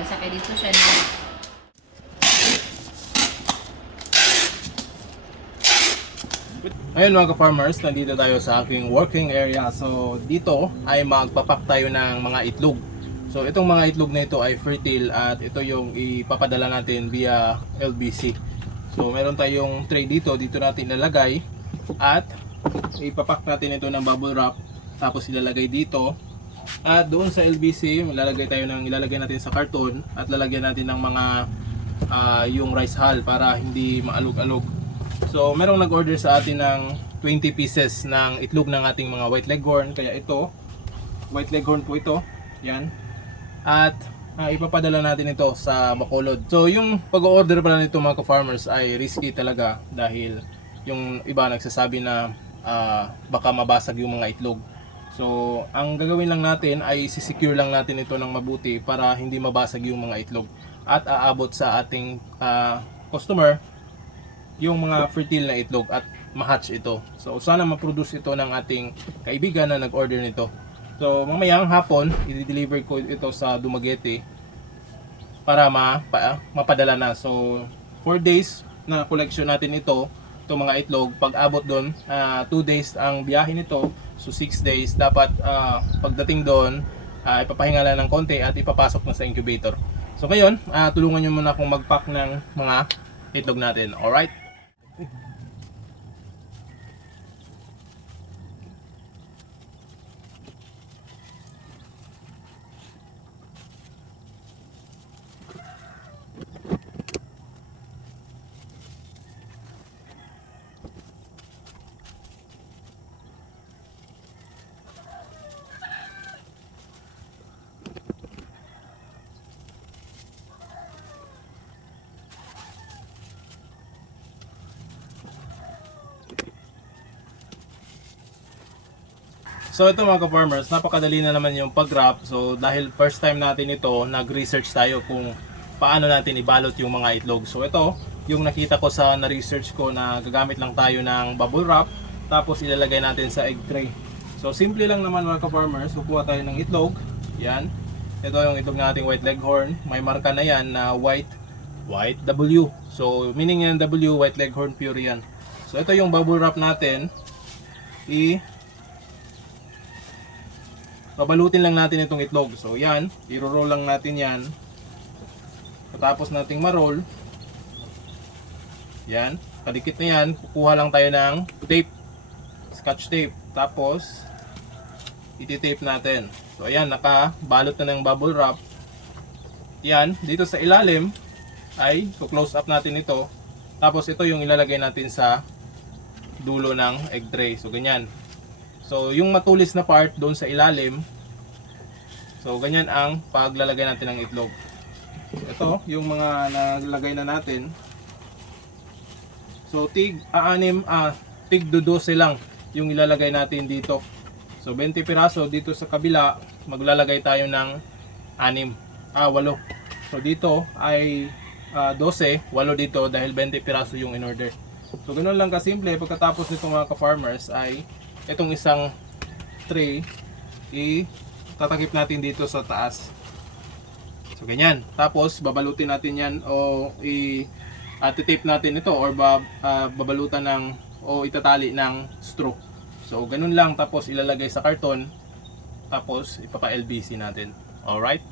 Basta kay dito siya na. Ngayon mga ka-farmers, nandito tayo sa aking working area. So dito ay magpapak tayo ng mga itlog. So itong mga itlog na ito ay fertile at ito yung ipapadala natin via LBC. So meron tayong tray dito, dito natin ilalagay at ipapak natin ito ng bubble wrap, tapos ilalagay dito. At doon sa LBC, ilalagay natin sa karton at lalagyan natin ng mga yung rice hull para hindi maalog-alog. So merong nag-order sa atin ng 20 pieces ng itlog ng ating mga white leghorn. Kaya ito, white leghorn po ito. Yan. At ipapadala natin ito sa Bacolod. So yung pag-order pala nito mga ka-farmers ay risky talaga dahil yung iba nagsasabi na baka mabasag yung mga itlog. So ang gagawin lang natin ay sisecure lang natin ito ng mabuti para hindi mabasag yung mga itlog at aabot sa ating customer yung mga fertile na itlog at ma-hatch ito. So sana ma-produce ito ng ating kaibigan na nag-order nito. So mamayang hapon, i-deliver ko ito sa Dumaguete para mapadala na. So 4 days na collection natin itong mga itlog. Pag abot doon, 2 days ang biyahe nito. So 6 days dapat pagdating doon, ipapahinga lang ng konti at ipapasok na sa incubator. So ngayon, tulungan nyo muna akong mag-pack ng mga itlog natin. Alright? So ito mga ka-farmers, napakadali na naman yung pag-wrap. So dahil first time natin ito, nag-research tayo kung paano natin ibalot yung mga itlog. So ito, yung nakita ko sa na-research ko na gagamit lang tayo ng bubble wrap, tapos ilalagay natin sa egg tray. So simple lang naman mga ka-farmers, kukuha tayo ng itlog. Yan. Ito yung itlog nating white leghorn. May marka na yan na white W. So meaning yan W, white leghorn pure yan. So ito yung bubble wrap natin. Babalutin lang natin itong itlog. So yan, i-roll lang natin yan. Tapos nating ma-roll. Yan, kadikit na yan. Kukuha lang tayo ng tape, scotch tape. Tapos iti-tape natin. So ayan, nakabalot na ng bubble wrap. Yan, dito sa ilalim ay close up natin ito. Tapos ito yung ilalagay natin sa dulo ng egg tray. So ganyan. So yung matulis na part doon sa ilalim. So ganyan ang paglalagay natin ng itlog. Ito yung mga nalagay na natin. So tig 12 lang yung ilalagay natin dito. So 20 piraso dito sa kabila, maglalagay tayo ng 8. So dito ay 12, 8 dito dahil 20 piraso yung in order. So ganoon lang kasimple. Pagkatapos nito mga ka-farmers ay itong isang tray tatakip natin dito sa taas. So ganyan. Tapos babalutin natin yan o i-tape natin ito or babalutan o itatali ng straw. So ganun lang, tapos ilalagay sa karton, tapos ipapa-LBC natin. Alright?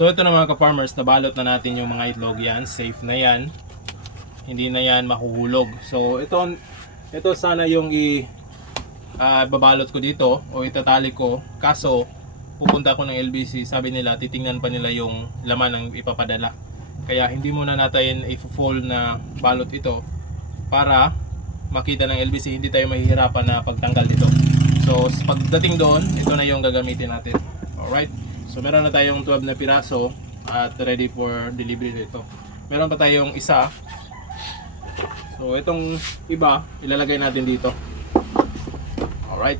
So ito na mga ka-farmers, nabalot na natin yung mga itlog yan. Safe na yan. Hindi na yan mahuhulog. So ito sana yung babalot ko dito o itatali ko. Kaso pupunta ko ng LBC, sabi nila titingnan pa nila yung laman ng ipapadala. Kaya hindi muna natin i-full na balot ito para makita ng LBC, hindi tayo mahihirapan na pagtanggal dito. So pagdating doon, ito na yung gagamitin natin. Alright, so meron na tayong 12 na piraso at ready for delivery dito. Meron pa tayong isa. So itong iba, ilalagay natin dito. Alright.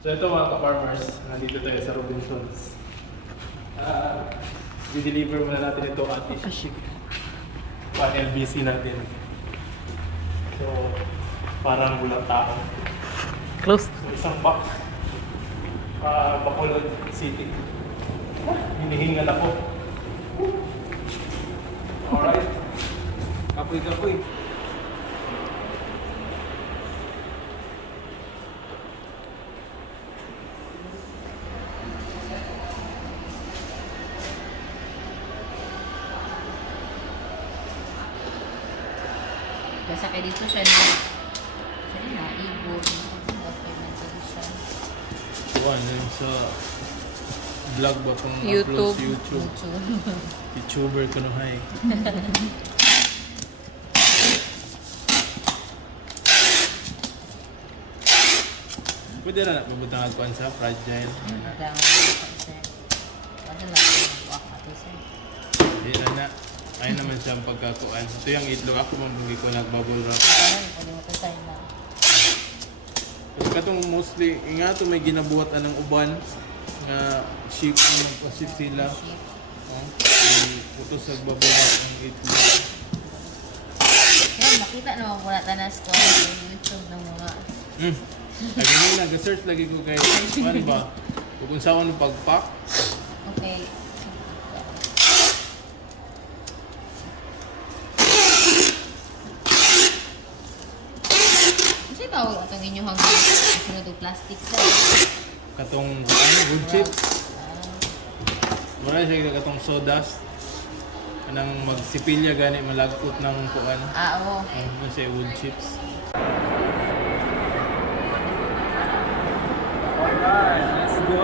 So ito mga ka-farmers, nandito tayo sa Robinsons. I-deliver muna natin ito at i-ship pa LBC natin. So parang walang tao. Close. So isang box. Bacolod City. Hinihingal ako. Alright. Kapoy-kapoy. Sakay dito siya na ibon. Okay na siya. Ano sa vlog ba kung YouTube. upload sa YouTube? YouTuber ko no hay. Pwede na mabutang agkuan sa fragile. Hindi na. Ayun naman siyang pagkakuan. Ito yung itlog. Ako mabagi ko nagbubble wrap. Kasi katong mostly, nga ito may ginabuhat ng uban nga sheep ang magpasip sila. Putos sa bubble wrap ng itlog. Yan, makita naman wala tanas ko sa YouTube ng mga... Lagi mo nag-search lagi ko kay ano ba? Kung saan ko pag-pack. Okay. Kasi tawag itong inyong sunod o plastic sa. Katong wood chips. Mura siya katong sawdust. Anang magsipilya gani malagkot ng kuan. Oo. Ano siya wood chips. Alright, let's go.